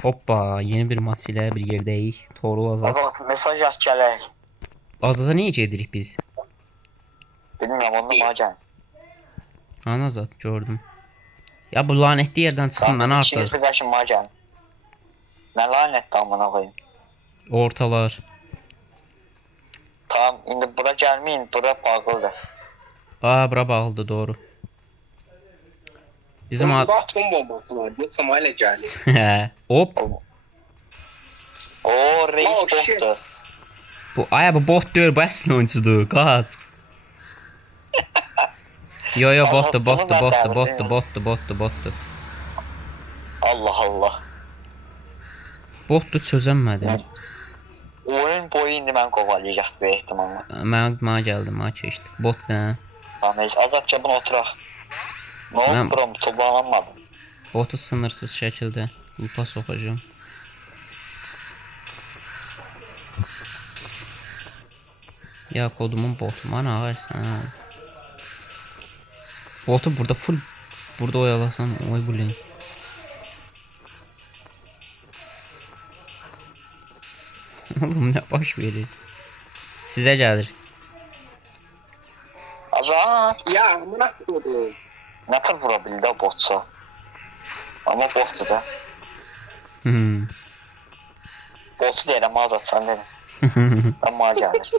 Hoppa, yeni bir maç ile bir yerdəyik. Toğrul Azad. Azat mesaj yaz gələk. Azad'a niyə gedirik biz? Bilmirəm, onda mənə gəl. Ana Azad gördüm. Ya bu lanetli yerden çıxın lan İkiniz artıq. birləşin mənə gəl. Nə lanətdir amına koyayım. Ortalar. Tamam, indi bura gəlməyin, bura bağlıdır. Aa, bura bağlıdır, doğru. Bizim Bu atom bombası var. Yoksa mayla geldi. Hop. Oo, reis Oh, shit. botdur. Bu bu bot deyil, bu əslin oyuncudur. Qaç. Yo botdur. Allah. Botdur, çözənmədim. Oyun boyu indi mən qovalayacaq bir ehtimalla. Mənə gəldi, mənə keçdi. Bot nə? Tamam, heç azadca bunu oturaq. Ne oldu Mən- buram, toplanamadım. Botu sınırsız şəkildə lupa soxacağım. Ya kodumun botu, mənə ağırsan. Botu burada full burada oyalasam, oy bu link. Oğlum ne baş verir? Sizə gəlir. Azad, Ya amına koydum. ne tür vurabildi o botsa? Ama bottu da. Hmm. Botu deyirəm, Azad sen dedin. Ben bana gelir.